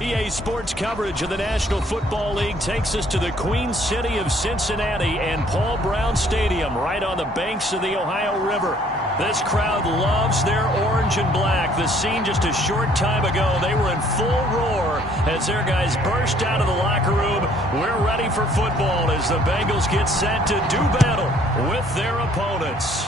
EA Sports coverage of the National Football League takes us to the Queen City of Cincinnati and Paul Brown Stadium right on the banks of the Ohio River. This crowd loves their orange and black. The scene just a short time ago, they were in full roar as their guys burst out of the locker room. We're ready for football as the Bengals get set to do battle with their opponents.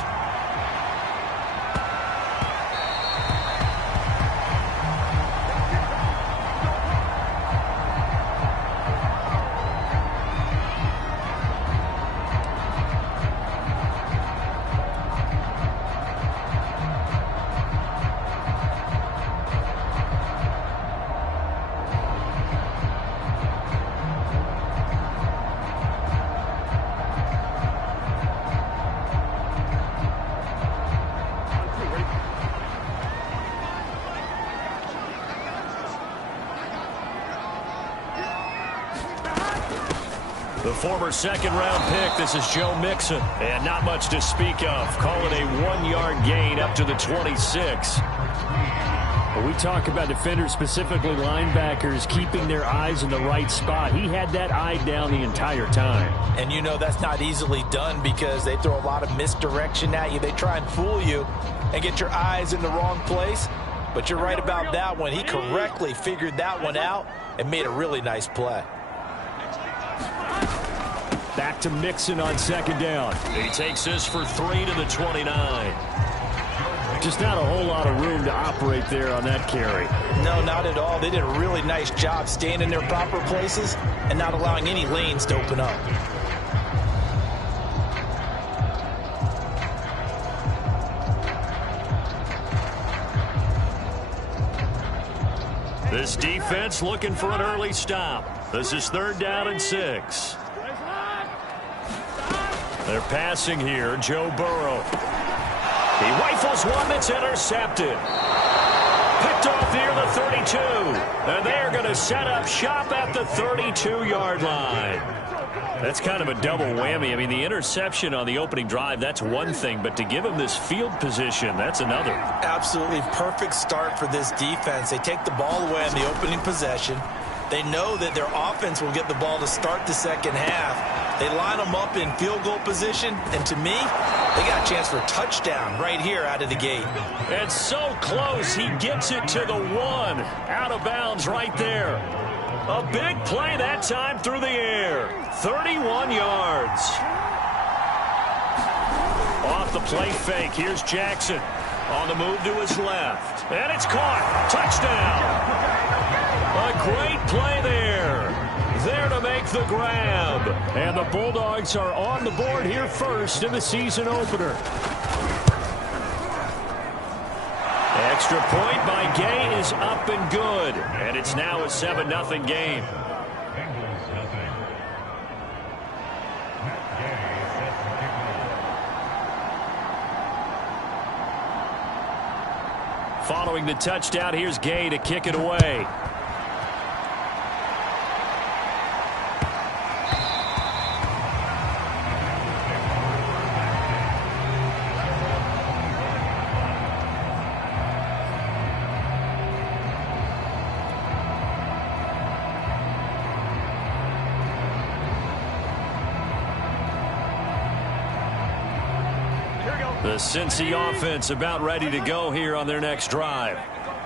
The former second-round pick, this is Joe Mixon. And not much to speak of. Call it a 1-yard gain up to the 26. When we talk about defenders, specifically linebackers, keeping their eyes in the right spot, he had that eye down the entire time. And you know that's not easily done because they throw a lot of misdirection at you. They try and fool you and get your eyes in the wrong place. But you're right about that one. He correctly figured that one out and made a really nice play. Back to Mixon on second down. He takes this for 3 to the 29. Just not a whole lot of room to operate there on that carry. No, not at all. They did a really nice job staying in their proper places and not allowing any lanes to open up. This defense looking for an early stop. This is 3rd down and 6. They're passing here. Joe Burrow. He rifles one that's intercepted. Picked off near the 32. And they're going to set up shop at the 32-yard line. That's kind of a double whammy. I mean, the interception on the opening drive, that's one thing. But to give him this field position, that's another. Absolutely perfect start for this defense. They take the ball away on the opening possession. They know that their offense will get the ball to start the second half. They line them up in field goal position, and to me, they got a chance for a touchdown right here out of the gate. And so close, he gets it to the 1. Out of bounds right there. A big play that time through the air. 31 yards. Off the play fake, here's Jackson. On the move to his left. And it's caught. Touchdown. A great play there. There to make the grab. And the Bulldogs are on the board here first in the season opener. Extra point by Gay is up and good. And it's now a 7-0 game. Following the touchdown, here's Gay to kick it away. The Cincy offense about ready to go here on their next drive.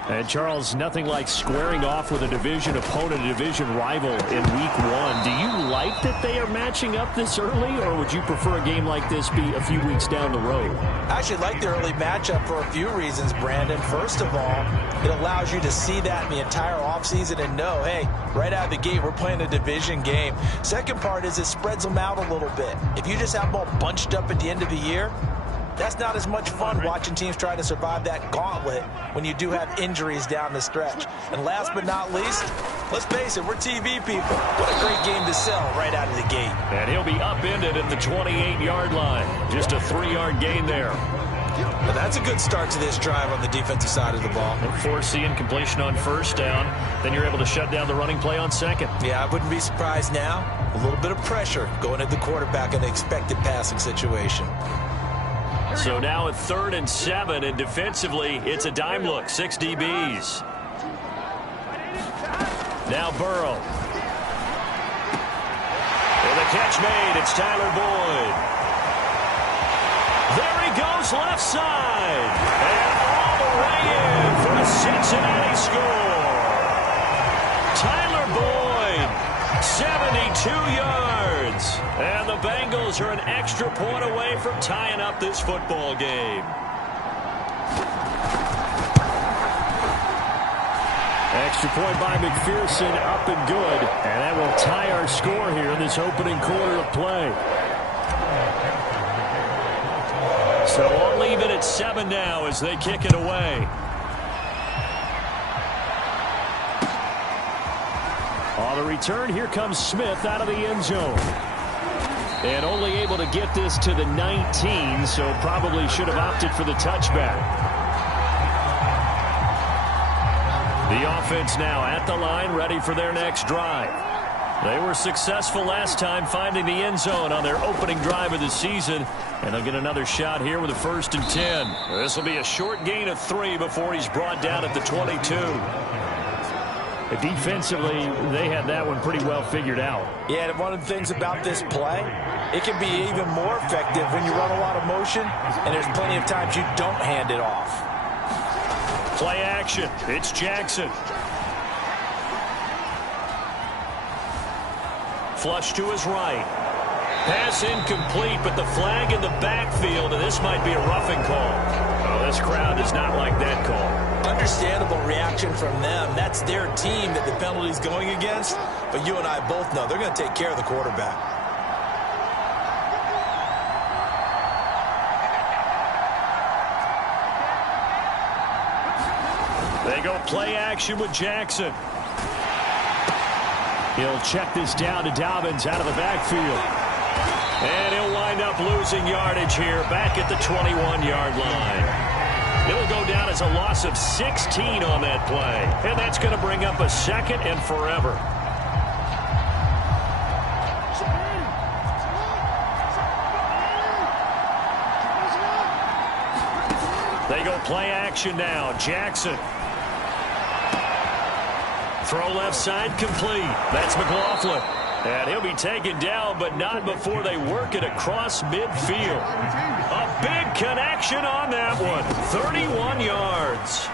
And Charles, nothing like squaring off with a division opponent, a division rival in week 1. Do you like that they are matching up this early, or would you prefer a game like this be a few weeks down the road? I actually like the early matchup for a few reasons, Brandon. First of all, it allows you to see that in the entire offseason and know, hey, right out of the gate, we're playing a division game. Second part is it spreads them out a little bit. If you just have them all bunched up at the end of the year, that's not as much fun watching teams try to survive that gauntlet when you do have injuries down the stretch. And last but not least, let's face it, we're TV people. What a great game to sell right out of the gate. And he'll be upended at the 28-yard line. Just a 3-yard gain there. But that's a good start to this drive on the defensive side of the ball. And forcing completion on first down. Then you're able to shut down the running play on second. Yeah, I wouldn't be surprised now. A little bit of pressure going at the quarterback in an expected passing situation. So now at 3rd and 7, and defensively, it's a dime look, 6 DBs. Now Burrow. And the catch made. It's Tyler Boyd. There he goes left side. And all the way in for a Cincinnati score. Tyler Boyd, 72 yards. And the Bengals are an extra point away from tying up this football game. Extra point by McPherson, up and good. And that will tie our score here in this opening quarter of play. So I'll leave it at 7 now as they kick it away. On the return, here comes Smith out of the end zone. And only able to get this to the 19, so probably should have opted for the touchback. The offense now at the line, ready for their next drive. They were successful last time finding the end zone on their opening drive of the season. And they'll get another shot here with a 1st and 10. This will be a short gain of 3 before he's brought down at the 22. Defensively, they had that one pretty well figured out. Yeah, and one of the things about this play, it can be even more effective when you run a lot of motion, and there's plenty of times you don't hand it off. Play action. It's Jackson. Flush to his right. Pass incomplete, but the flag in the backfield, and this might be a roughing call. Oh, this crowd does not like that call. Understandable reaction from them. That's their team that the penalty's going against, but you and I both know they're going to take care of the quarterback. They go play action with Jackson. He'll check this down to Dobbins out of the backfield. And he'll wind up losing yardage here back at the 21-yard line. It'll go down as a loss of 16 on that play. And that's going to bring up a 2nd and forever. They go play action now. Jackson. Throw left side complete. That's McLaughlin. And he'll be taken down, but not before they work it across midfield. A big connection on that one. 31 yards.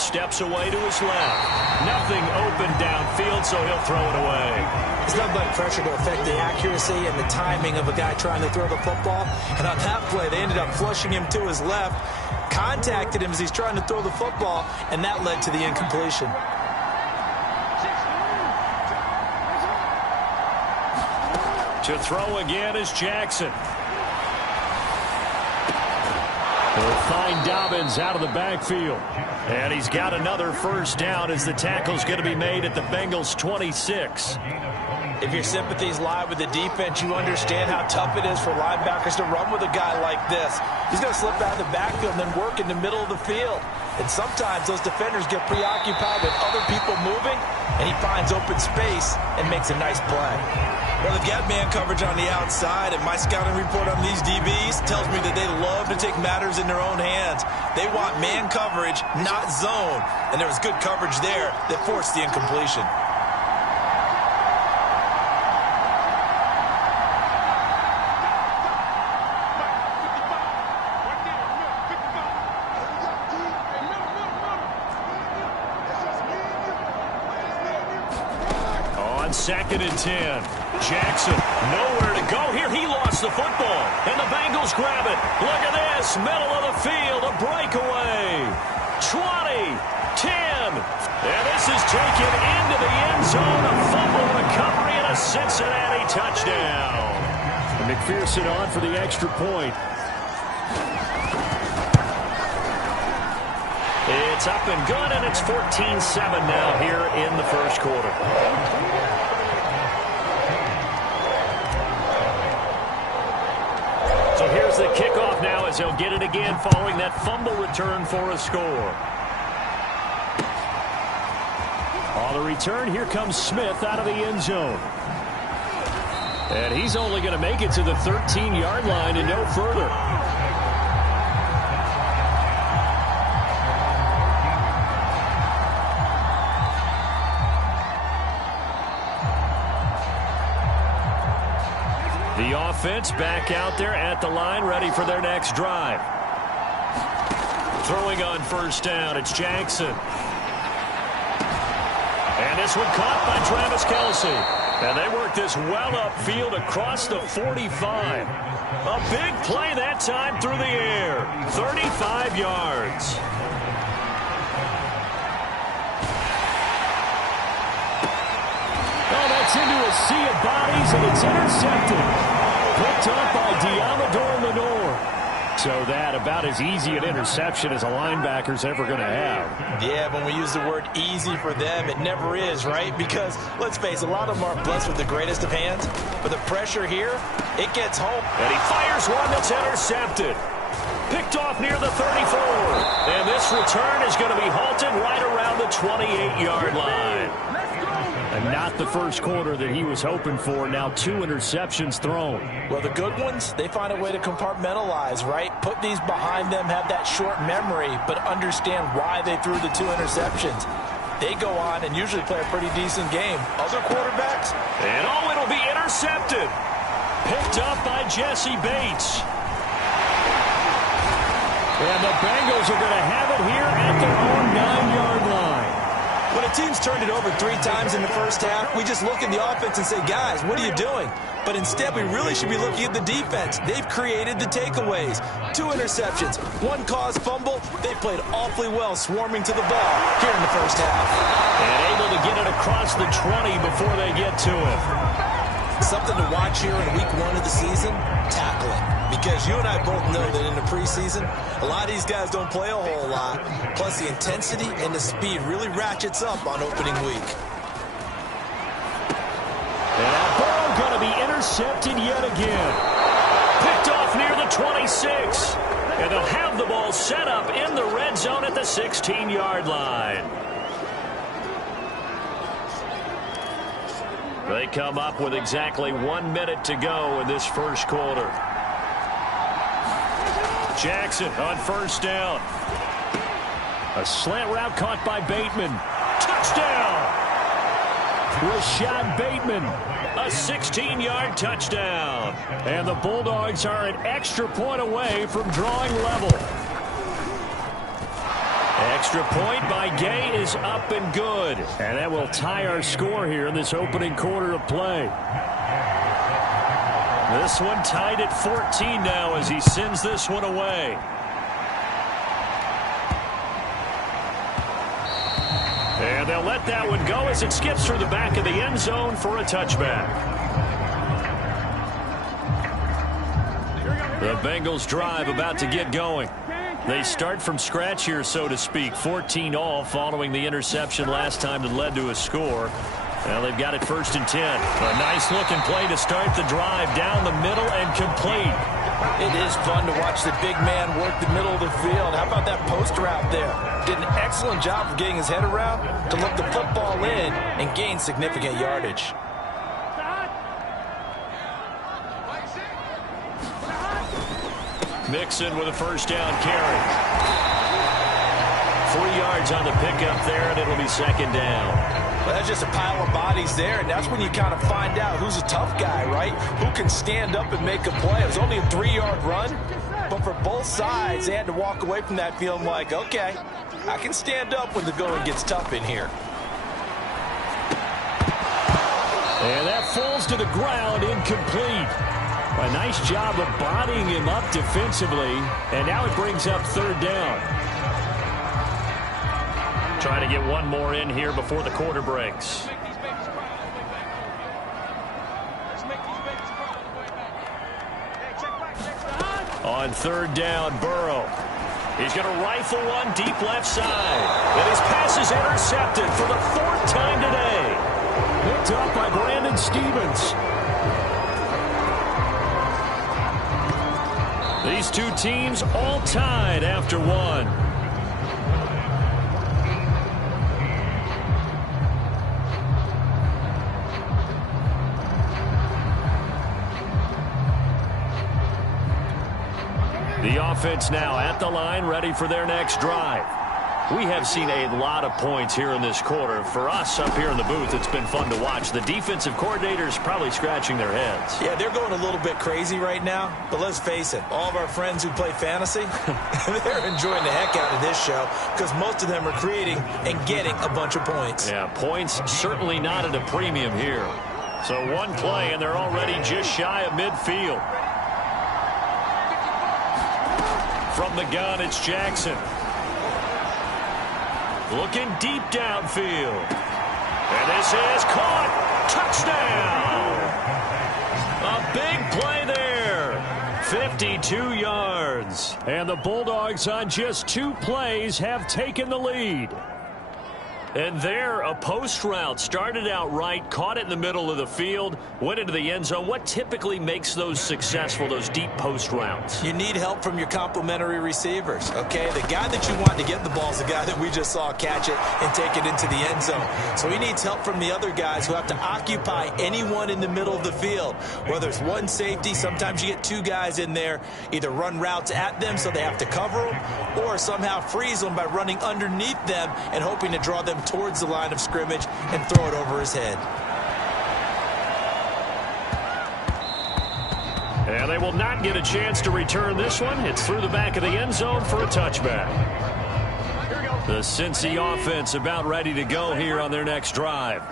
Steps away to his left. Nothing open downfield, so he'll throw it away. It's not like pressure to affect the accuracy and the timing of a guy trying to throw the football. And on that play, they ended up flushing him to his left, contacted him as he's trying to throw the football, and that led to the incompletion. To throw again is Jackson. They'll find Dobbins out of the backfield. And he's got another 1st down as the tackle's going to be made at the Bengals' 26. If your sympathies lie with the defense, you understand how tough it is for linebackers to run with a guy like this. He's going to slip out of the backfield and then work in the middle of the field. And sometimes those defenders get preoccupied with other people moving, and he finds open space and makes a nice play. Well, they've got man coverage on the outside, and my scouting report on these DBs tells me that they love to take matters in their own hands. They want man coverage, not zone. And there was good coverage there that forced the incompletion. On 2nd and 10. Jackson, nowhere to go here. He lost the football, and the Bengals grab it. Look at this, middle of the field, a breakaway. 20, 10, and this is taken into the end zone. A fumble recovery and a Cincinnati touchdown. And McPherson on for the extra point. It's up and good, and it's 14-7 now here in the 1st quarter. So here's the kickoff now as he'll get it again following that fumble return for a score. On the return, here comes Smith out of the end zone. And he's only going to make it to the 13-yard line and no further. The offense back out there at the line, ready for their next drive. Throwing on first down, it's Jackson. And this one caught by Travis Kelce. And they work this well upfield across the 45. A big play that time through the air. 35 yards. Oh, that's into a sea of bodies, and it's intercepted. Picked up by Diamador Lenore. So that about as easy an interception as a linebacker's ever going to have. Yeah, when we use the word easy for them, it never is, right? Because, let's face it, a lot of them aren't blessed with the greatest of hands. But the pressure here, it gets home. And he fires one that's intercepted. Picked off near the 34. And this return is going to be halted right around the 28-yard line. And not the first quarter that he was hoping for. Now 2 interceptions thrown. Well, the good ones, they find a way to compartmentalize, right? Put these behind them, have that short memory, but understand why they threw the 2 interceptions. They go on and usually play a pretty decent game. Other quarterbacks? And oh, it'll be intercepted. Picked up by Jesse Bates. And the Bengals are going to have it here at their own 9-yard line. When a team's turned it over 3 times in the first half, we just look at the offense and say, guys, what are you doing? But instead, we really should be looking at the defense. They've created the takeaways. 2 interceptions, 1 caused fumble. They played awfully well swarming to the ball here in the first half. And able to get it across the 20 before they get to it. Something to watch here in week 1 of the season, tackling. Because you and I both know that in the preseason, a lot of these guys don't play a whole lot. Plus, the intensity and the speed really ratchets up on opening week. And that ball going to be intercepted yet again. Picked off near the 26. And they'll have the ball set up in the red zone at the 16-yard line. They come up with exactly 1 minute to go in this first quarter. Jackson on first down. A slant route caught by Bateman. Touchdown! Rashad Bateman. A 16-yard touchdown. And the Bulldogs are an extra point away from drawing level. Extra point by Gay is up and good. And that will tie our score here in this opening quarter of play. This one tied at 14 now as he sends this one away. And they'll let that one go as it skips through the back of the end zone for a touchback. The Bengals drive about to get going. They start from scratch here, so to speak. 14-all following the interception last time that led to a score. Well, they've got it 1st and 10. A nice-looking play to start the drive down the middle and complete. It is fun to watch the big man work the middle of the field. How about that post route there? Did an excellent job of getting his head around to look the football in and gain significant yardage. Mixon with a first down carry. 3 yards on the pickup there, and it'll be 2nd down. Well, that's just a pile of bodies there, and that's when you kind of find out who's a tough guy, right? Who can stand up and make a play. It was only a 3-yard run, but for both sides, they had to walk away from that feeling like, okay, I can stand up when the going gets tough in here. And that falls to the ground, incomplete. A nice job of bodying him up defensively, and now it brings up 3rd down. Trying to get one more in here before the quarter breaks. On 3rd down, Burrow. He's going to rifle one deep left side. And his pass is intercepted for the 4th time today. Picked up by Brandon Stevens. These 2 teams all tied after 1. The offense now at the line, ready for their next drive. We have seen a lot of points here in this quarter. For us up here in the booth, it's been fun to watch. The defensive coordinators probably scratching their heads. Yeah, they're going a little bit crazy right now. But let's face it, all of our friends who play fantasy, they're enjoying the heck out of this show because most of them are creating and getting a bunch of points. Yeah, points certainly not at a premium here. So one play, and they're already just shy of midfield. From the gun, it's Jackson. Looking deep downfield. And this is caught. Touchdown. A big play there. 52 yards. And the Bulldogs on just 2 plays have taken the lead. And there, a post route started out right, caught it in the middle of the field, went into the end zone. What typically makes those successful, those deep post routes? You need help from your complementary receivers, okay? The guy that you want to get the ball is the guy that we just saw catch it and take it into the end zone. So he needs help from the other guys who have to occupy anyone in the middle of the field. Whether it's one safety, sometimes you get 2 guys in there, either run routes at them so they have to cover them, or somehow freeze them by running underneath them and hoping to draw them towards the line of scrimmage and throw it over his head. And they will not get a chance to return this one. It's through the back of the end zone for a touchback. The Cincy offense about ready to go here on their next drive.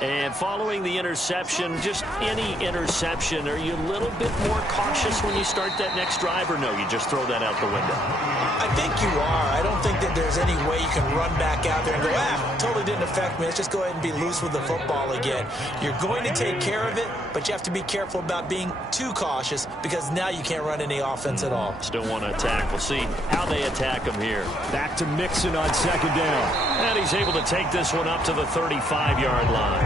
And following the interception, just any interception, are you a little bit more cautious when you start that next drive, or no, you just throw that out the window? I think you are. I don't think that there's any way you can run back out there and go, totally didn't affect me. Let's just go ahead and be loose with the football again. You're going to take care of it, but you have to be careful about being too cautious because now you can't run any offense at all. Still want to attack. We'll see how they attack him here. Back to Mixon on 2nd down. And he's able to take this one up to the 35-yard line.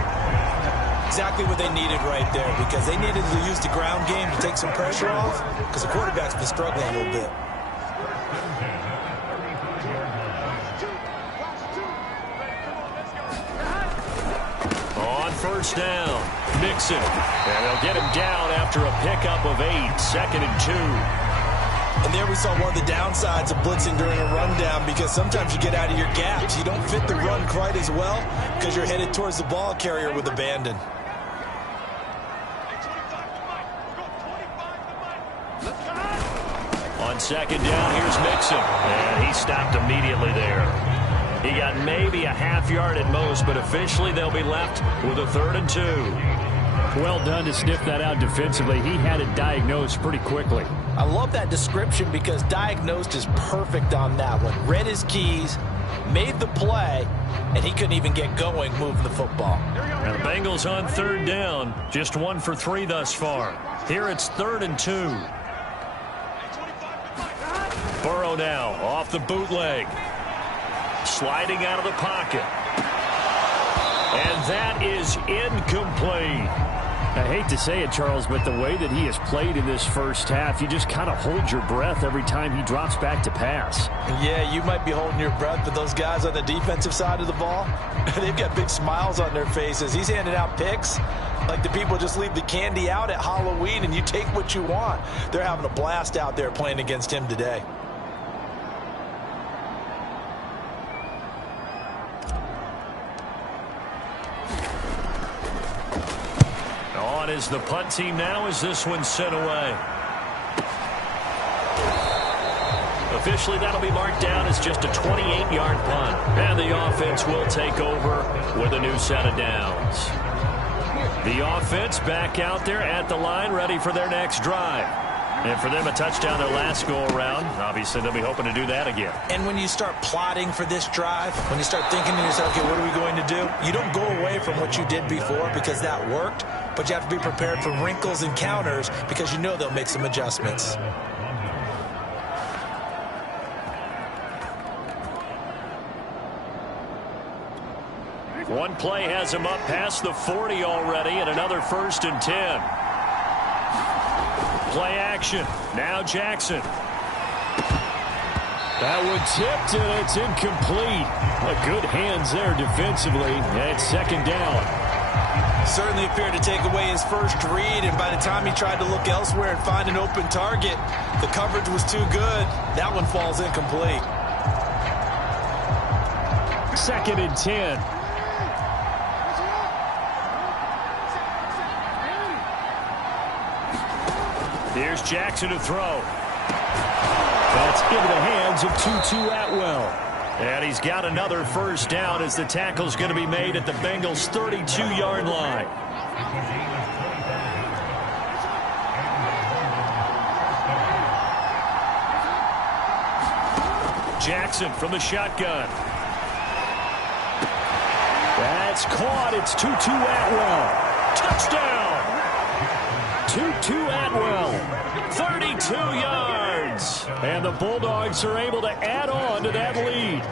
Exactly what they needed right there because they needed to use the ground game to take some pressure off because the quarterback's been struggling a little bit. On 1st down, Mixon. And they'll get him down after a pickup of 8, 2nd and 2. And there we saw one of the downsides of blitzing during a rundown because sometimes you get out of your gaps. You don't fit the run quite as well because you're headed towards the ball carrier with abandon. On 2nd down, here's Mixon. And he stopped immediately there. He got maybe a half yard at most, but officially they'll be left with a 3rd and 2. Well done to sniff that out defensively. He had it diagnosed pretty quickly. I love that description because diagnosed is perfect on that one. Read his keys, made the play, and he couldn't even get going moving the football. And the Bengals on 3rd down, just 1 for 3 thus far. Here it's 3rd and 2. Burrow now off the bootleg. Sliding out of the pocket. And that is incomplete. I hate to say it, Charles, but the way that he has played in this first half, you just kind of hold your breath every time he drops back to pass. Yeah, you might be holding your breath, but those guys on the defensive side of the ball, they've got big smiles on their faces. He's handing out picks like the people just leave the candy out at Halloween and you take what you want. They're having a blast out there playing against him today. On is the punt team now as this one's sent away. Officially, that'll be marked down as just a 28-yard punt. And the offense will take over with a new set of downs. The offense back out there at the line, ready for their next drive. And for them, a touchdown their last go-around. Obviously, they'll be hoping to do that again. And when you start plotting for this drive, when you start thinking to yourself, okay, what are we going to do? You don't go away from what you did before because that worked, but you have to be prepared for wrinkles and counters because you know they'll make some adjustments. One play has him up past the 40 already, and another 1st and 10. Play action. Now Jackson. That one tipped, and it's incomplete. Good hands there defensively. And 2nd down. Certainly appeared to take away his first read, and by the time he tried to look elsewhere and find an open target, the coverage was too good. That one falls incomplete. 2nd and 10. Here's Jackson to throw. That's into the hands of Tutu Atwell. And he's got another first down as the tackle's going to be made at the Bengals' 32-yard line. Jackson from the shotgun. That's caught. It's Tutu Atwell. Touchdown! Tutu Atwell. 32 yards. And the Bulldogs are able to add on to that lead.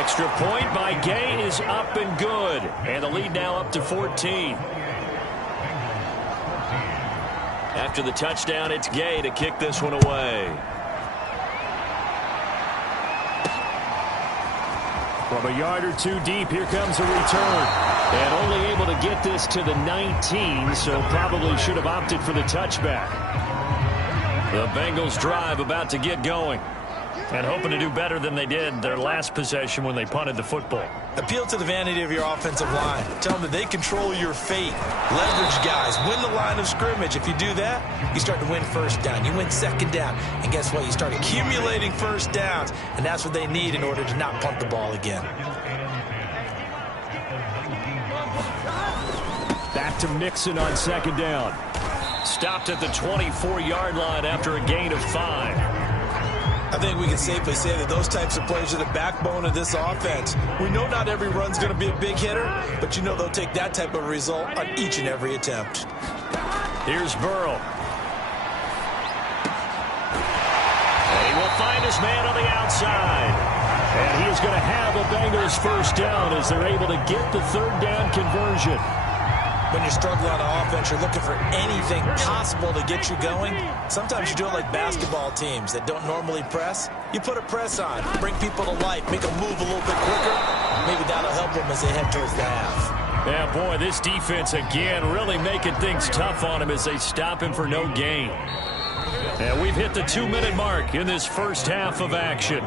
Extra point by Gay is up and good. And the lead now up to 14. After the touchdown, it's Gay to kick this one away. From a yard or two deep, here comes a return. And only able to get this to the 19, so probably should have opted for the touchback. The Bengals drive about to get going. And hoping to do better than they did their last possession when they punted the football. Appeal to the vanity of your offensive line. Tell them that they control your fate. Leverage guys. Win the line of scrimmage. If you do that, you start to win first down. You win second down. And guess what? You start accumulating first downs. And that's what they need in order to not punt the ball again. Back to Mixon on 2nd down. Stopped at the 24-yard line after a gain of 5. I think we can safely say that those types of plays are the backbone of this offense. We know not every run's going to be a big hitter, but you know they'll take that type of result on each and every attempt. Here's Burrow. And he will find his man on the outside. And he is going to have a Bengals first down as they're able to get the 3rd down conversion. When you're struggling on offense, you're looking for anything possible to get you going. Sometimes you do it like basketball teams that don't normally press. You put a press on, bring people to life, make them move a little bit quicker. Maybe that'll help them as they head towards the half. Yeah, boy, this defense again really making things tough on him as they stop him for no gain. And we've hit the 2-minute mark in this first half of action.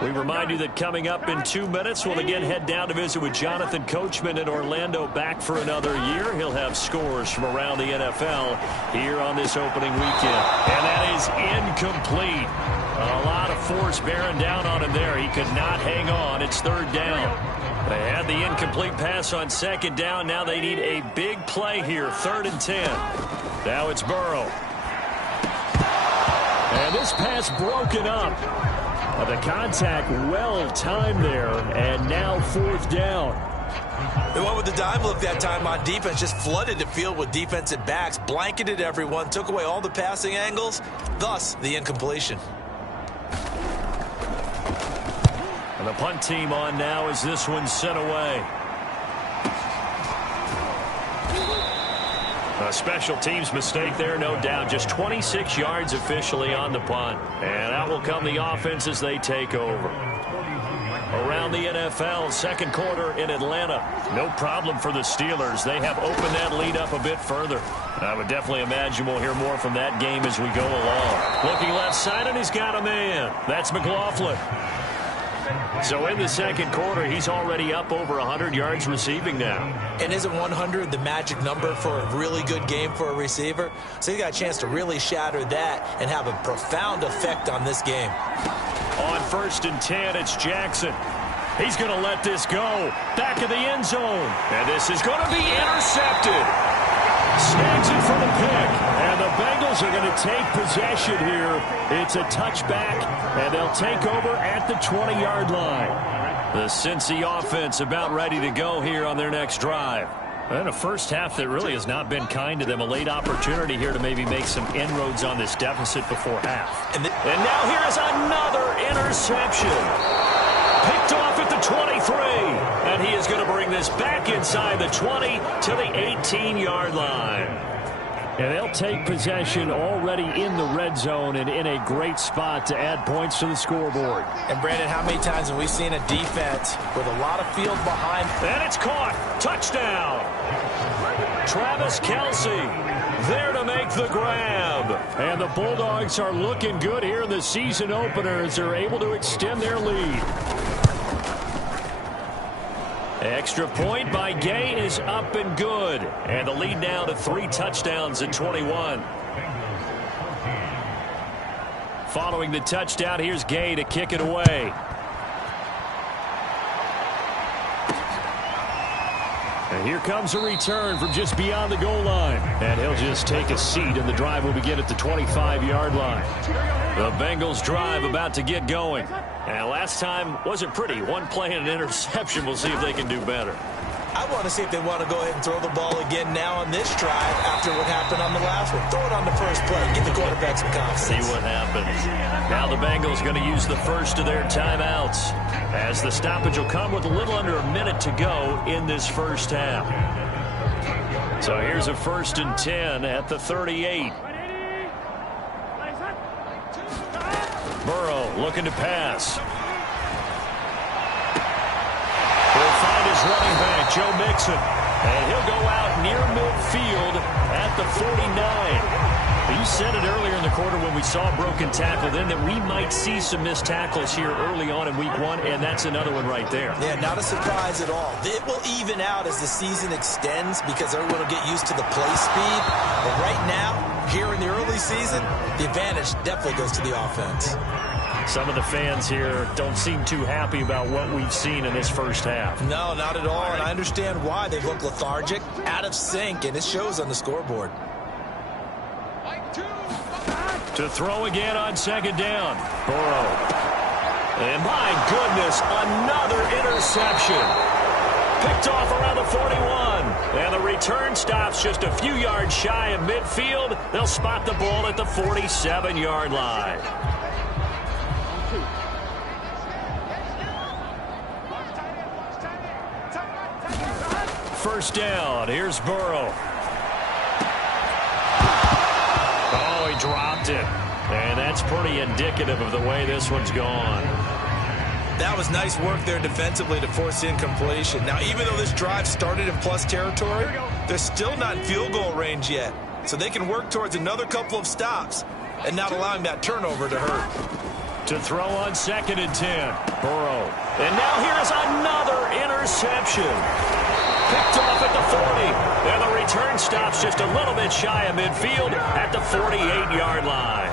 We remind you that coming up in 2 minutes, we'll again head down to visit with Jonathan Coachman in Orlando, back for another year. He'll have scores from around the NFL here on this opening weekend. And that is incomplete. A lot of force bearing down on him there. He could not hang on. It's 3rd down. They had the incomplete pass on 2nd down. Now they need a big play here. 3rd and 10. Now it's Burrow. And this pass broken up. The contact well timed there, and now 4th down. They went with the dime look that time on defense, just flooded the field with defensive backs, blanketed everyone, took away all the passing angles, thus the incompletion. And the punt team on now as this one's sent away. A special teams mistake there, no doubt. Just 26 yards officially on the punt. And out will come the offense as they take over. Around the NFL, 2nd quarter in Atlanta. No problem for the Steelers. They have opened that lead up a bit further. I would definitely imagine we'll hear more from that game as we go along. Looking left side, and he's got a man. That's McLaughlin. So in the 2nd quarter, he's already up over 100 yards receiving now. And isn't 100 the magic number for a really good game for a receiver? So he got a chance to really shatter that and have a profound effect on this game. On 1st and 10, it's Jackson. He's going to let this go. Back of the end zone. And this is going to be intercepted. Snags it for the pick. And the Bengals are going to take possession here. It's a touchback, and they'll take over at the 20-yard line. The Cincy offense about ready to go here on their next drive. And a first half that really has not been kind to them. A late opportunity here to maybe make some inroads on this deficit before half. And now here is another interception. Picked off at the 23. And he is going to bring this back inside the 20 to the 18-yard line. And they'll take possession already in the red zone and in a great spot to add points to the scoreboard. And, Brandon, how many times have we seen a defense with a lot of field behind? And it's caught. Touchdown. Travis Kelce there to make the grab. And the Bulldogs are looking good here in the season opener as they're able to extend their lead. Extra point by Gay is up and good. And the lead now to 3 touchdowns at 21. Following the touchdown, here's Gay to kick it away. And here comes a return from just beyond the goal line. And he'll just take a seat, and the drive will begin at the 25-yard line. The Bengals drive about to get going. And last time wasn't pretty. One play and an interception. We'll see if they can do better. I want to see if they want to go ahead and throw the ball again now on this drive after what happened on the last one. Throw it on the first play. Give the quarterback some confidence. See what happens. Now the Bengals going to use the first of their timeouts, as the stoppage will come with a little under a minute to go in this first half. So here's a 1st and 10 at the 38. Burrow looking to pass. He'll find his running back, Joe Mixon. And he'll go out near midfield at the 49. You said it earlier in the quarter when we saw a broken tackle then that we might see some missed tackles here early on in week 1, and that's another one right there. Yeah, not a surprise at all. It will even out as the season extends because everyone will get used to the play speed. But right now, here in the early season, the advantage definitely goes to the offense. Some of the fans here don't seem too happy about what we've seen in this first half. No, not at all, and I understand why. They look lethargic, out of sync, and it shows on the scoreboard. To throw again on 2nd down. Burrow. And my goodness, another interception. Picked off around the 41. And the return stops just a few yards shy of midfield. They'll spot the ball at the 47-yard line. First down. Here's Burrow. Oh, he dropped it. And that's pretty indicative of the way this one's gone. That was nice work there defensively to force incompletion. Now, even though this drive started in plus territory, they're still not in field goal range yet. So they can work towards another couple of stops and not allowing that turnover to hurt. To throw on 2nd and 10. Burrow. And now here's another interception. Picked off at the 40. And the return stops just a little bit shy of midfield at the 48-yard line.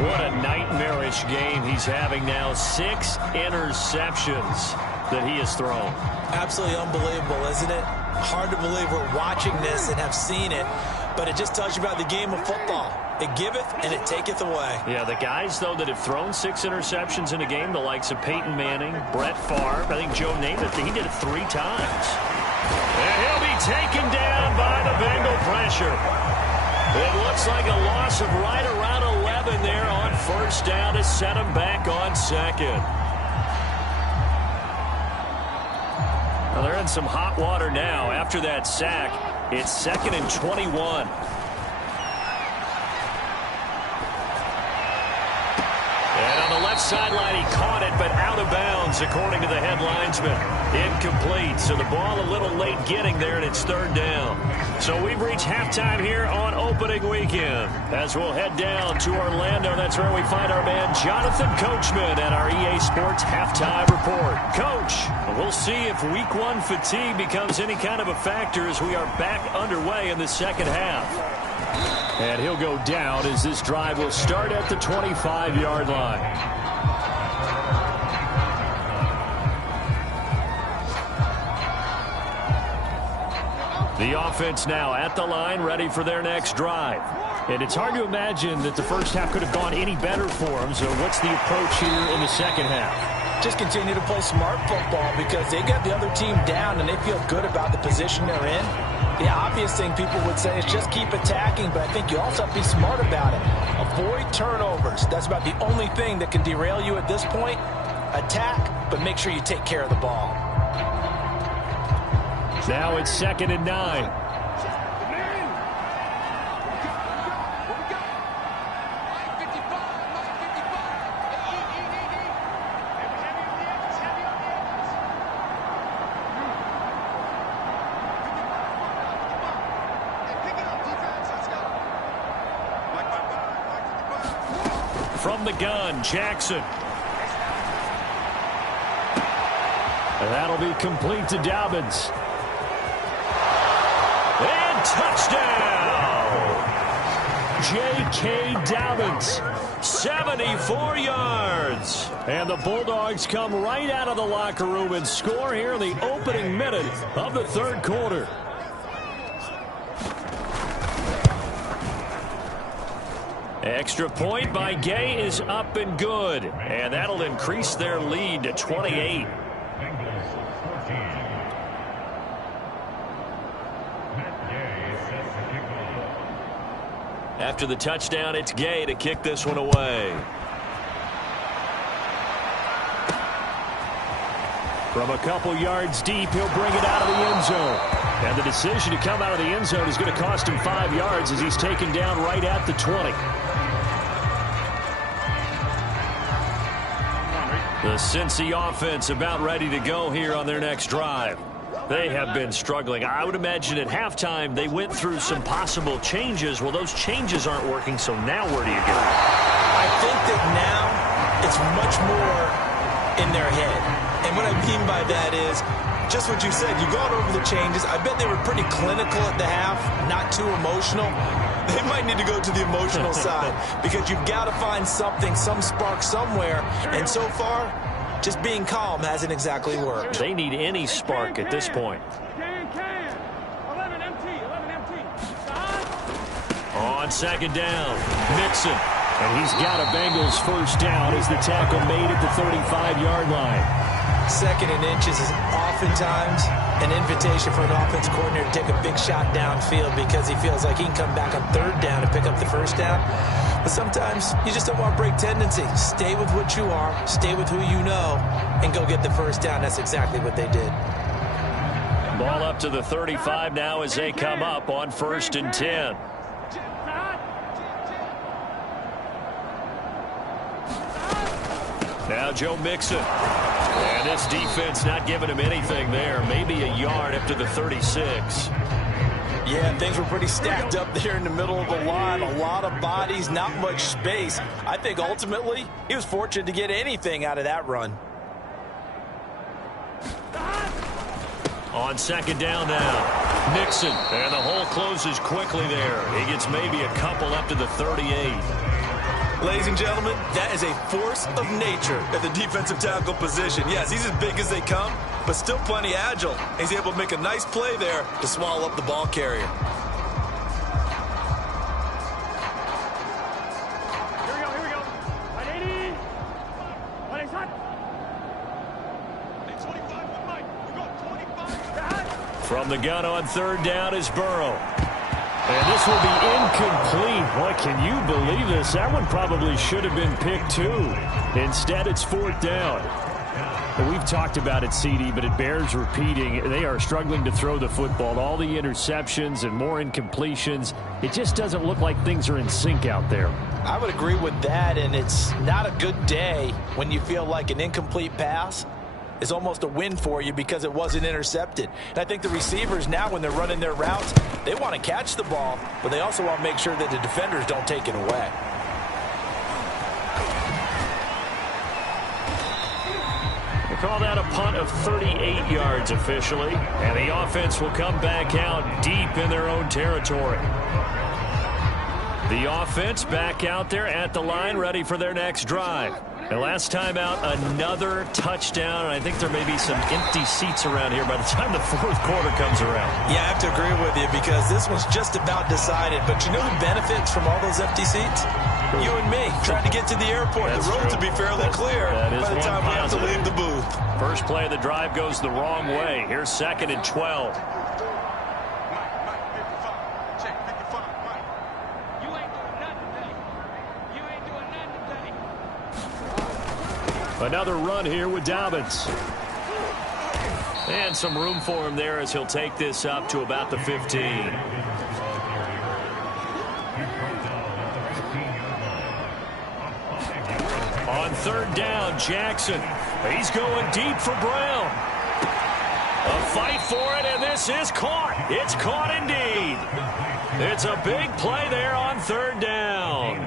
What a nightmarish game he's having now. 6 interceptions that he has thrown. Absolutely unbelievable, isn't it? Hard to believe we're watching this and have seen it, but it just tells you about the game of football. It giveth and it taketh away. Yeah, the guys, though, that have thrown 6 interceptions in a game, the likes of Peyton Manning, Brett Favre, I think Joe Namath, he did it 3 times. And he'll be taken down by the Bengal pressure. It looks like a loss of right around 11 there on 1st down to set him back on 2nd. Well, they're in some hot water now after that sack. It's 2nd and 21. And on the left sideline, he caught it, but out of bounds, according to the head linesman. Incomplete, so the ball a little late getting there, and it's 3rd down. So we've reached halftime here on opening weekend. As we'll head down to Orlando, that's where we find our man Jonathan Coachman at our EA Sports Halftime Report. Coach, we'll see if Week 1 fatigue becomes any kind of a factor as we are back underway in the second half. And he'll go down as this drive will start at the 25-yard line. The offense now at the line, ready for their next drive. And it's hard to imagine that the first half could have gone any better for them. So what's the approach here in the second half? Just continue to play smart football because they got the other team down and they feel good about the position they're in. The obvious thing people would say is just keep attacking, but I think you also have to be smart about it. Avoid turnovers. That's about the only thing that can derail you at this point. Attack, but make sure you take care of the ball. Now it's 2nd and 9. From the gun, Jackson. And that'll be complete to Dobbins. And touchdown! J.K. Dobbins. 74 yards. And the Bulldogs come right out of the locker room and score here in the opening minute of the third quarter. Extra point by Gay is up and good. And that'll increase their lead to 28. After the touchdown, it's Gay to kick this one away. From a couple yards deep, he'll bring it out of the end zone. And the decision to come out of the end zone is going to cost him 5 yards as he's taken down right at the 20. The Cincy offense about ready to go here on their next drive. They have been struggling. I would imagine at halftime they went through some possible changes. Well, those changes aren't working, so now where do you go? I think that now it's much more in their head. And what I mean by that is just what you said. You've gone over the changes. I bet they were pretty clinical at the half, not too emotional. They might need to go to the emotional side because you've got to find something, some spark somewhere. And so far, just being calm hasn't exactly worked. They need any spark at this point. On second down, Mixon. And he's got a Bengals first down as the tackle made at the 35-yard line. Second and inches is oftentimes an invitation for an offense coordinator to take a big shot downfield because he feels like he can come back on third down and pick up the first down. But sometimes you just don't want to break tendency. Stay with what you are, stay with who you know, and go get the first down. That's exactly what they did. Ball up to the 35 now as they come up on 1st and 10. Now Joe Mixon. And this defense not giving him anything there. Maybe a yard up to the 36. Yeah, things were pretty stacked up there in the middle of the line. A lot of bodies, not much space. I think ultimately he was fortunate to get anything out of that run. On second down now, Mixon. And the hole closes quickly there. He gets maybe a couple up to the 38. Ladies and gentlemen, that is a force of nature at the defensive tackle position. Yes, he's as big as they come, but still plenty agile. He's able to make a nice play there to swallow up the ball carrier. Here we go. 180. 180. From the gun on third down is Burrow. And this will be incomplete. Boy, can you believe this? That one probably should have been picked too. Instead, it's 4th down. And we've talked about it, CD, but it bears repeating. They are struggling to throw the football. All the interceptions and more incompletions. It just doesn't look like things are in sync out there. I would agree with that, and it's not a good day when you feel like an incomplete pass is almost a win for you because it wasn't intercepted. And I think the receivers now, when they're running their routes, they want to catch the ball, but they also want to make sure that the defenders don't take it away. They call that a punt of 38 yards officially, and the offense will come back out deep in their own territory. The offense back out there at the line, ready for their next drive. And last time out, another touchdown. And I think there may be some empty seats around here by the time the 4th quarter comes around. Yeah, I have to agree with you because this one's just about decided. But you know who benefits from all those empty seats? You and me, trying to get to the airport. That's the roads true. will be fairly clear by the time we have to leave the booth. First play of the drive goes the wrong way. Here's 2nd and 12. Another run here with Dobbins. And some room for him there as he'll take this up to about the 15. On third down, Jackson. He's going deep for Brown. A fight for it, and this is caught. It's caught indeed. It's a big play there on third down.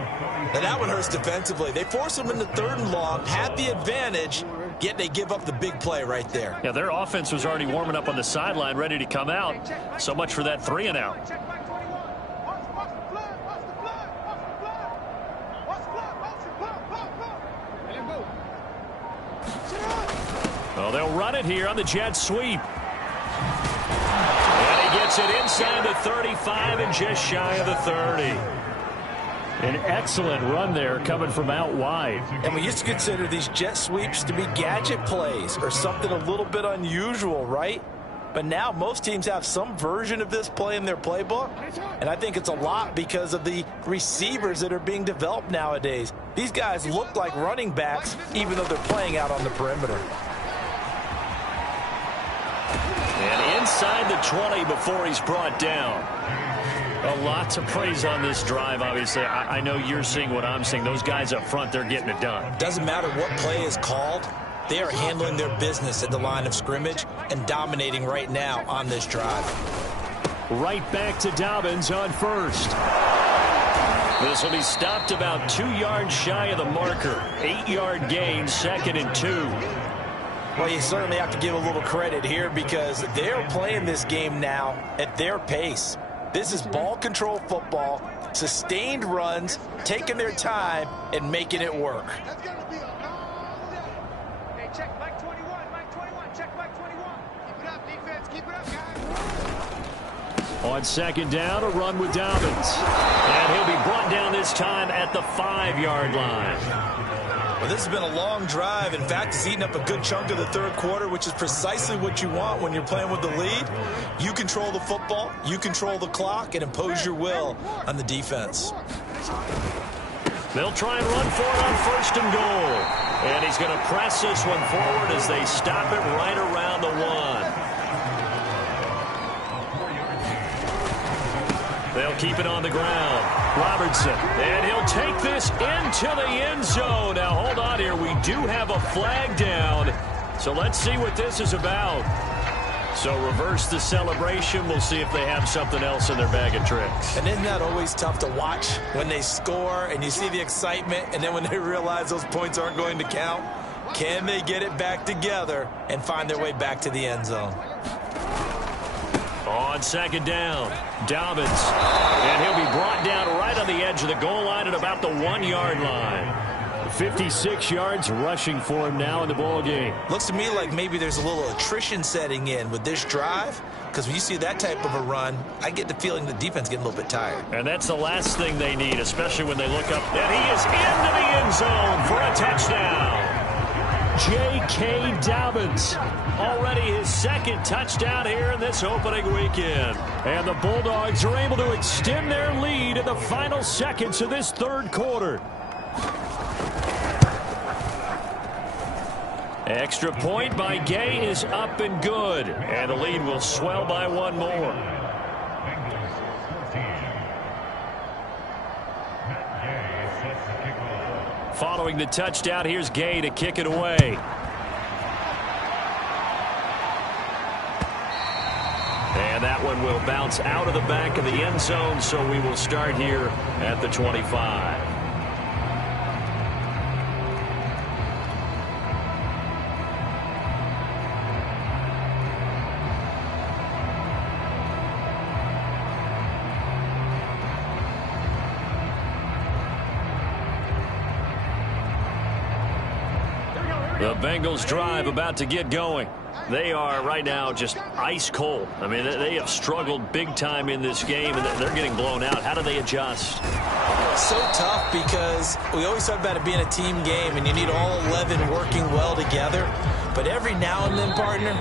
And that one hurts defensively. They force them into third and long, had the advantage, yet they give up the big play right there. Yeah, their offense was already warming up on the sideline, ready to come out. So much for that 3 and out. Well, they'll run it here on the jet sweep. And he gets it inside the 35 and just shy of the 30. An excellent run there coming from out wide. And we used to consider these jet sweeps to be gadget plays or something a little bit unusual, right? But now most teams have some version of this play in their playbook. And I think it's a lot because of the receivers that are being developed nowadays. These guys look like running backs even though they're playing out on the perimeter. And inside the 20 before he's brought down. A lot to praise on this drive, obviously. I know you're seeing what I'm seeing. Those guys up front, they're getting it done. Doesn't matter what play is called. They are handling their business at the line of scrimmage and dominating right now on this drive. Right back to Dobbins on first. This will be stopped about 2 yards shy of the marker. 8-yard gain, 2nd and 2. Well, you certainly have to give a little credit here because they're playing this game now at their pace. This is ball control football, sustained runs, taking their time, and making it work. Hey, check Mike 21, Mike 21, check Mike 21. Keep it up, defense, keep it up, guys. On second down, a run with Dobbins. And he'll be brought down this time at the 5-yard line. Well, this has been a long drive. In fact, it's eaten up a good chunk of the third quarter, which is precisely what you want when you're playing with the lead. You control the football, you control the clock, and impose your will on the defense. They'll try and run for it on 1st and goal. And he's going to press this one forward as they stop it right around the 1. They'll keep it on the ground. Robertson, and he'll take this into the end zone. Now, hold on here. We do have a flag down, so let's see what this is about. So reverse the celebration. We'll see if they have something else in their bag of tricks. And isn't that always tough to watch when they score and you see the excitement, and then when they realize those points aren't going to count? Can they get it back together and find their way back to the end zone? On second down, Dobbins, and he'll be brought down right on the edge of the goal line at about the 1-yard line. 56 yards rushing for him now in the ball game. Looks to me like maybe there's a little attrition setting in with this drive, because when you see that type of a run, I get the feeling the defense getting a little bit tired. And that's the last thing they need, especially when they look up. And he is into the end zone for a touchdown. J.K. Dobbins. Already his 2nd touchdown here in this opening weekend. And the Bulldogs are able to extend their lead in the final seconds of this third quarter. Extra point by Gay is up and good. And the lead will swell by 1 more. Following the touchdown, here's Gay to kick it away. And that one will bounce out of the back of the end zone, so we will start here at the 25. The Bengals drive about to get going. They are right now just ice cold. I mean, they have struggled big time in this game, and they're getting blown out. How do they adjust? So tough because we always talk about it being a team game, and you need all 11 working well together. But every now and then, partner,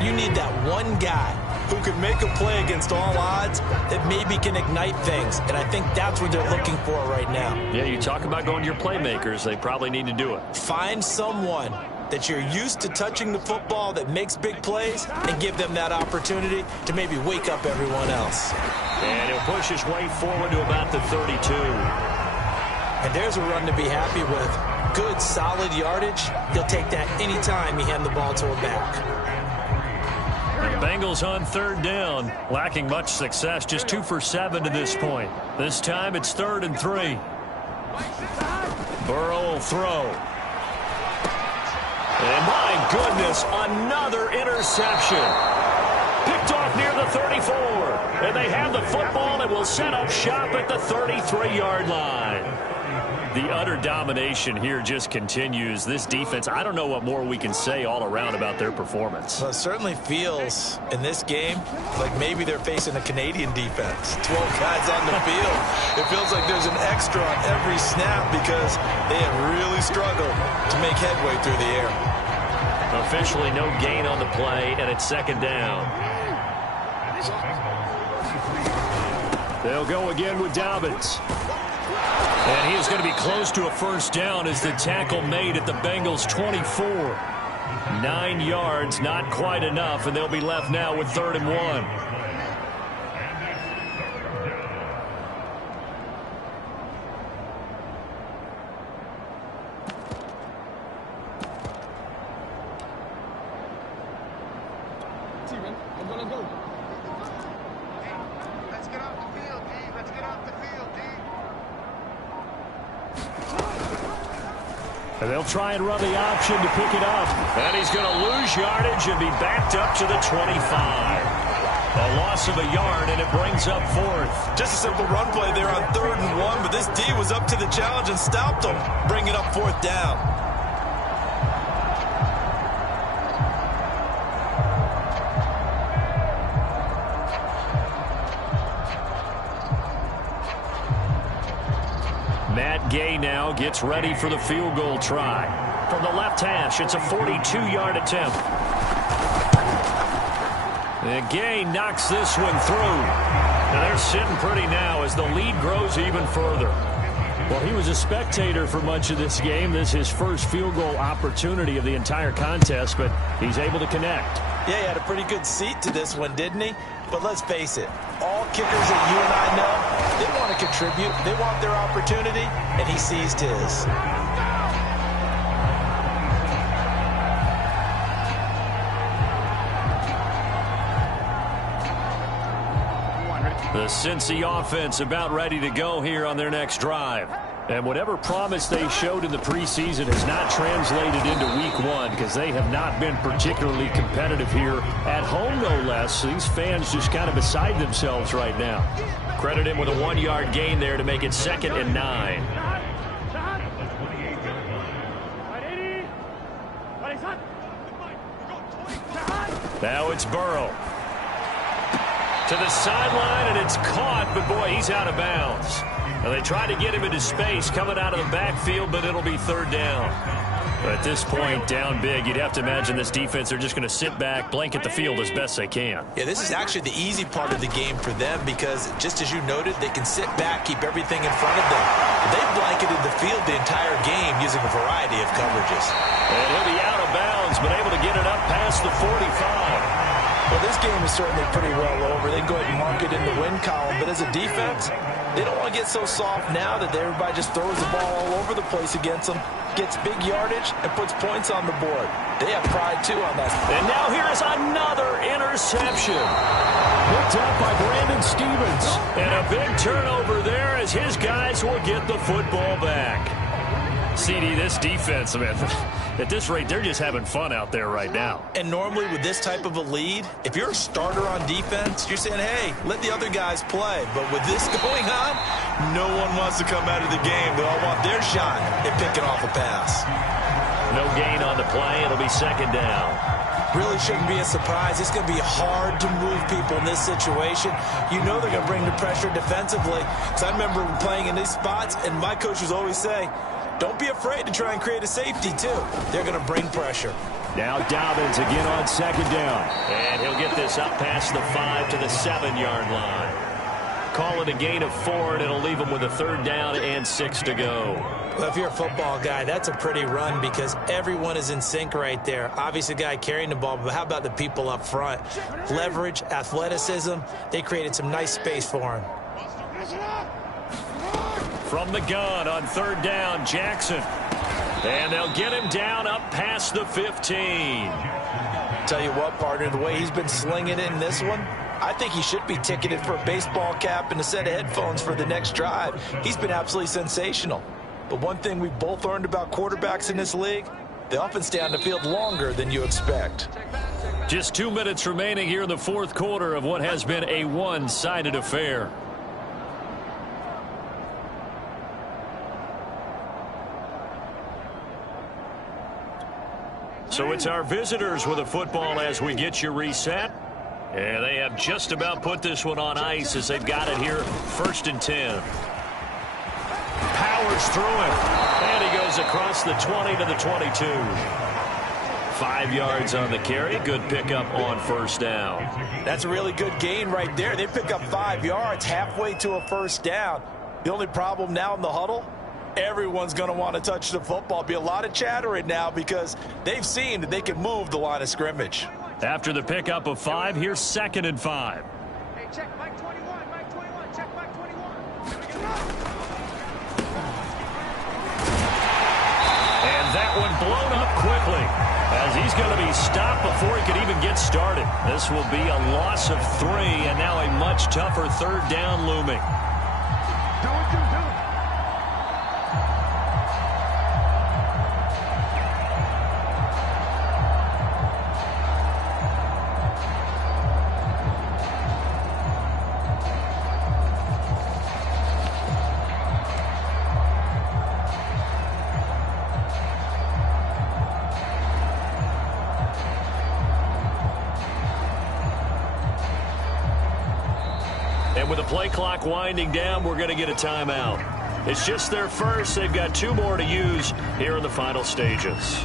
you need that one guy who can make a play against all odds that maybe can ignite things. And I think that's what they're looking for right now. Yeah, you talk about going to your playmakers. They probably need to do it. Find someone that you're used to touching the football that makes big plays and give them that opportunity to maybe wake up everyone else. And he'll push his way forward to about the 32. And there's a run to be happy with. Good, solid yardage. He'll take that anytime you hand the ball to a back. Bengals on third down, lacking much success, just 2 for 7 to this point. This time it's 3rd and 3. Burrow will throw. And my goodness, another interception. Picked off near the 34. And they have the football and will set up shop at the 33-yard line. The utter domination here just continues. This defense, I don't know what more we can say all around about their performance. Well, it certainly feels in this game like maybe they're facing a Canadian defense. 12 guys on the field. It feels like there's an extra on every snap because they have really struggled to make headway through the air. Officially no gain on the play, and it's 2nd down. They'll go again with Dobbins. And he is going to be close to a 1st down as the tackle made at the Bengals 24. 9 yards, not quite enough, and they'll be left now with 3rd and 1. Let's get off the field, D. Let's get off the field, D. And they'll try and run the option to pick it up. And he's going to lose yardage and be backed up to the 25. A loss of a yard, and it brings up 4th. Just a simple run play there on 3rd and 1, but this D was up to the challenge and stopped them, bringing up 4th down. Matt Gay now gets ready for the field goal try. From the left hash, it's a 42-yard attempt. And Gay knocks this one through. And they're sitting pretty now as the lead grows even further. Well, he was a spectator for much of this game. This is his first field goal opportunity of the entire contest, but he's able to connect. Yeah, he had a pretty good seat to this one, didn't he? But let's face it, all kickers that you and I know, they want to contribute. They want their opportunity, and he seized his. The Cincy offense about ready to go here on their next drive. And whatever promise they showed in the preseason has not translated into week 1 because they have not been particularly competitive here at home, no less. These fans just kind of beside themselves right now. Credit him with a 1-yard gain there to make it 2nd and 9. Now it's Burrow. To the sideline, and it's caught, but boy, he's out of bounds. And they try to get him into space coming out of the backfield, but it'll be 3rd down. But at this point, down big, you'd have to imagine this defense, they're just going to sit back, blanket the field as best they can. Yeah, this is actually the easy part of the game for them because, just as you noted, they can sit back, keep everything in front of them. They've blanketed the field the entire game using a variety of coverages. And he'll be out of bounds, but able to get it up past the 45. Well, this game is certainly pretty well over. They can go ahead and mark it in the win column, but as a defense, they don't want to get so soft now that everybody just throws the ball all over the place against them, gets big yardage, and puts points on the board. They have pride, too, on that. And now here is another interception. Picked up by Brandon Stevens. And a big turnover there as his guys will get the football back. CD, this defense, man, at this rate, they're just having fun out there right now. And normally with this type of a lead, if you're a starter on defense, you're saying, hey, let the other guys play. But with this going on, no one wants to come out of the game. They all want their shot at picking off a pass. No gain on the play. It'll be 2nd down. Really shouldn't be a surprise. It's going to be hard to move people in this situation. You know they're going to bring the pressure defensively. Because I remember playing in these spots, and my coaches always say, don't be afraid to try and create a safety, too. They're going to bring pressure. Now Dobbins again on 2nd down. And he'll get this up past the 5 to the 7-yard line. Call it a gain of 4, and it'll leave him with a 3rd down and 6 to go. Well, if you're a football guy, that's a pretty run because everyone is in sync right there. Obviously, the guy carrying the ball, but how about the people up front? Leverage, athleticism, they created some nice space for him. From the gun on 3rd down, Jackson. And they'll get him down up past the 15. Tell you what, partner, the way he's been slinging it in this one, I think he should be ticketed for a baseball cap and a set of headphones for the next drive. He's been absolutely sensational. But one thing we both learned about quarterbacks in this league, they often stay on the field longer than you expect. Just 2 minutes remaining here in the fourth quarter of what has been a one-sided affair. So it's our visitors with a football as we get you reset. And they have just about put this one on ice as they've got it here, 1st and 10. Powers through him. And he goes across the 20 to the 22. 5 yards on the carry. Good pickup on first down. That's a really good gain right there. They pick up 5 yards halfway to a first down. The only problem now in the huddle, everyone's going to want to touch the football. Be a lot of chattering now because they've seen that they can move the line of scrimmage. After the pickup of 5, here's 2nd and 5. Hey, check Mike 21, Mike 21, check Mike 21. And that one blown up quickly as he's going to be stopped before he could even get started. This will be a loss of 3 and now a much tougher 3rd down looming. Do it, do it. And with the play clock winding down, we're going to get a timeout. It's just their first. They've got 2 more to use here in the final stages.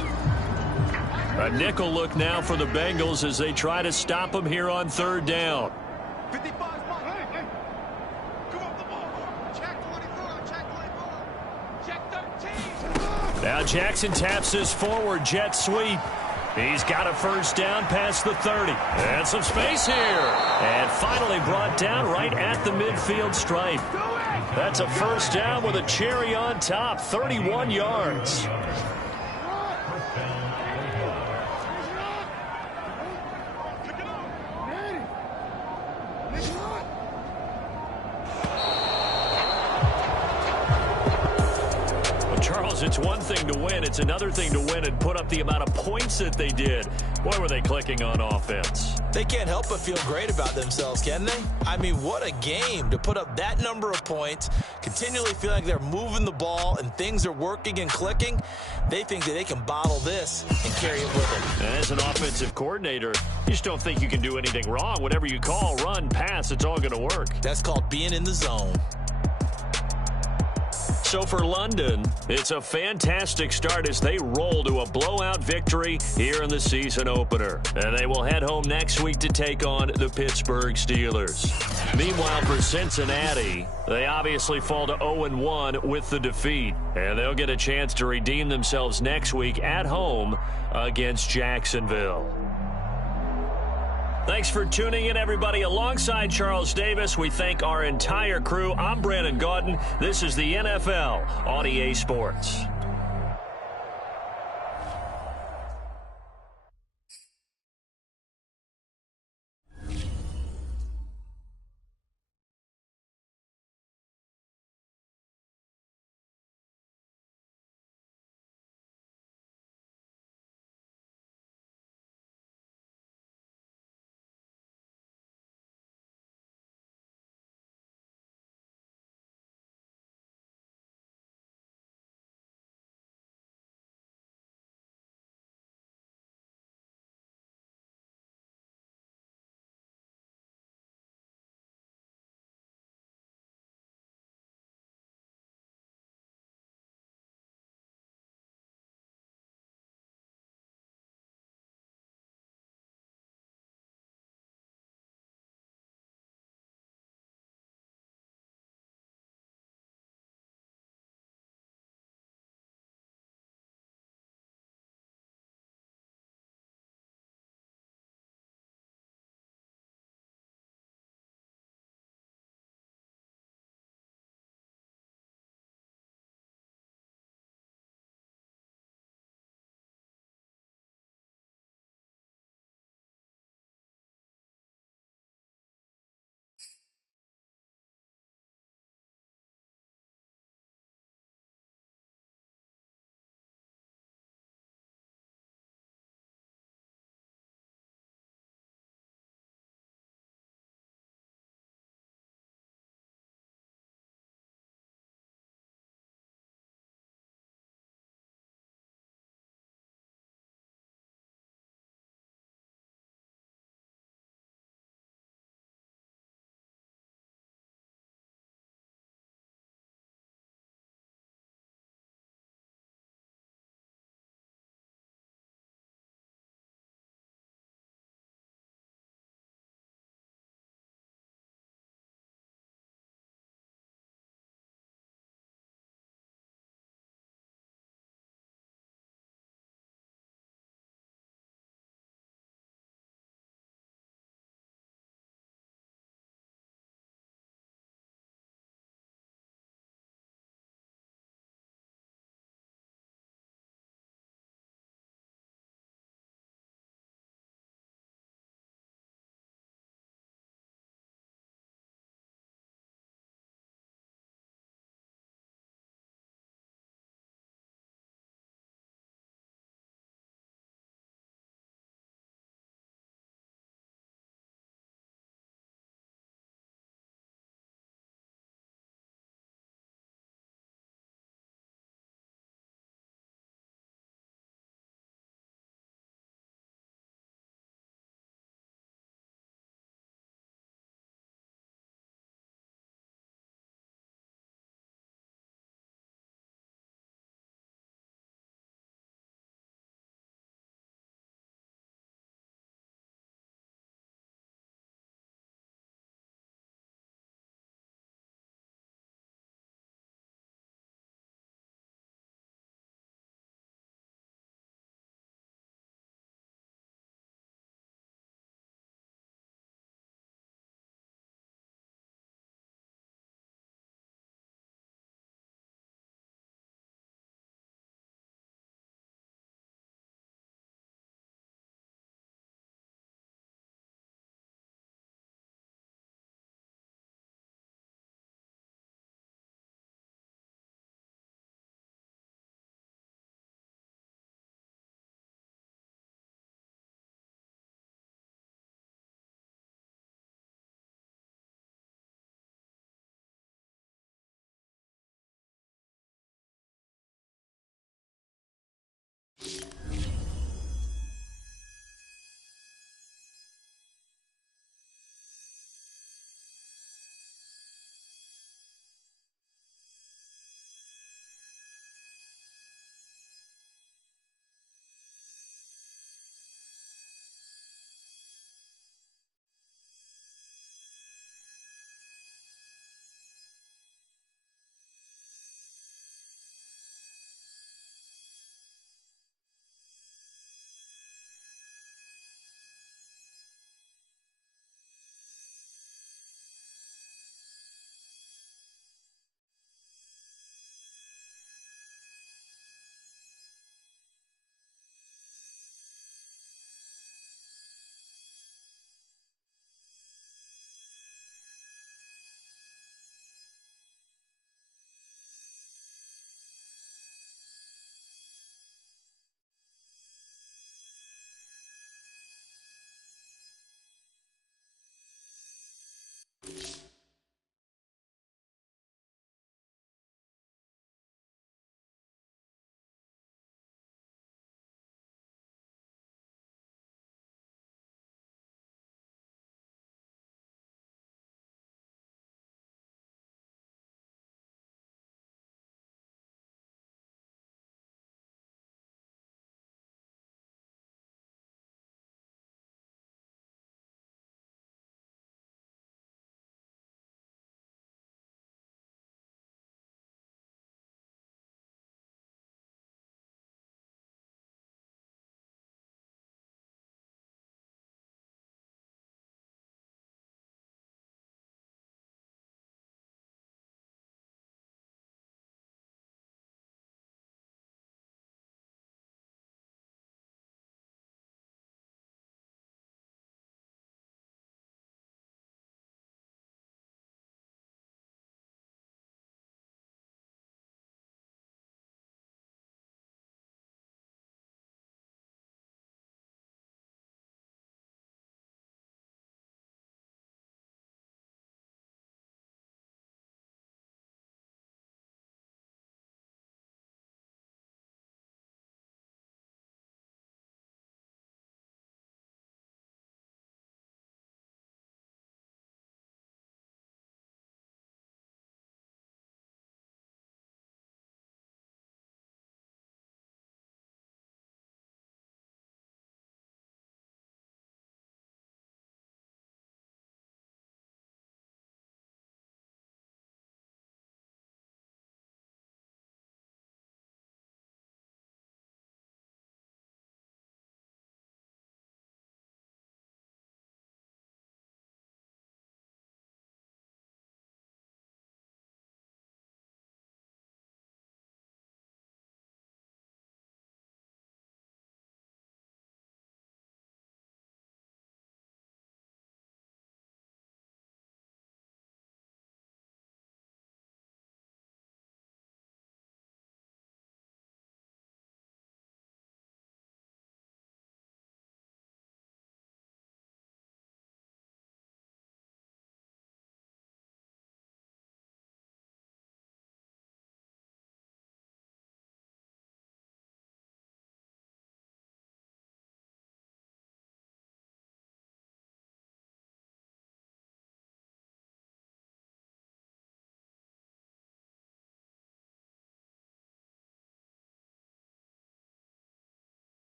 A nickel look now for the Bengals as they try to stop them here on 3rd down. 55 ball. Hey. Come up the ball. Check 24, check 24. Check 13. Now Jackson taps this forward jet sweep. He's got a first down past the 30. And some space here. And finally brought down right at the midfield stripe. That's a first down with a cherry on top. 31 yards. Charles, it's one thing to win. It's another thing to win and put up the amount of points that they did. Boy, were they clicking on offense. They can't help but feel great about themselves, can they? I mean, what a game to put up that number of points, continually feeling like they're moving the ball and things are working and clicking. They think that they can bottle this and carry it with them. And as an offensive coordinator, you just don't think you can do anything wrong. Whatever you call, run, pass, it's all going to work. That's called being in the zone. So for London, it's a fantastic start as they roll to a blowout victory here in the season opener. And they will head home next week to take on the Pittsburgh Steelers. Meanwhile, for Cincinnati, they obviously fall to 0-1 with the defeat. And they'll get a chance to redeem themselves next week at home against Jacksonville. Thanks for tuning in, everybody. Alongside Charles Davis, we thank our entire crew. I'm Brandon Gaudin. This is the NFL on EA Sports.